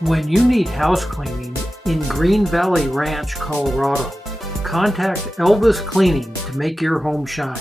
When you need house cleaning in Green Valley Ranch, Colorado, contact Elvis Cleaning to make your home shine.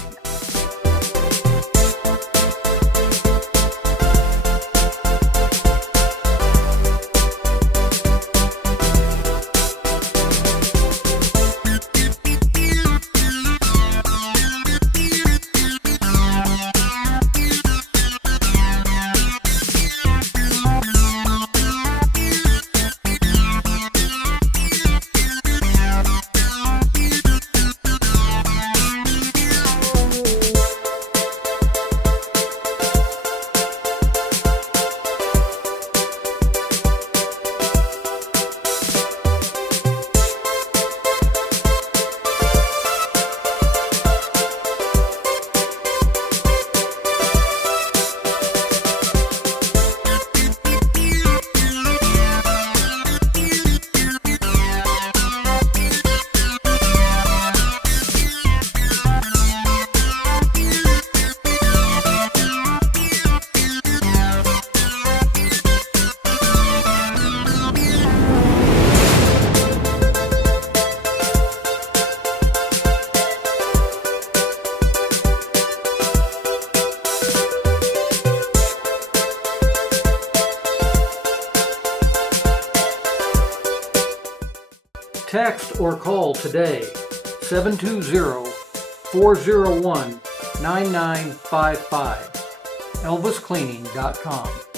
Text or call today 720-401-9955 elviscleaning.com.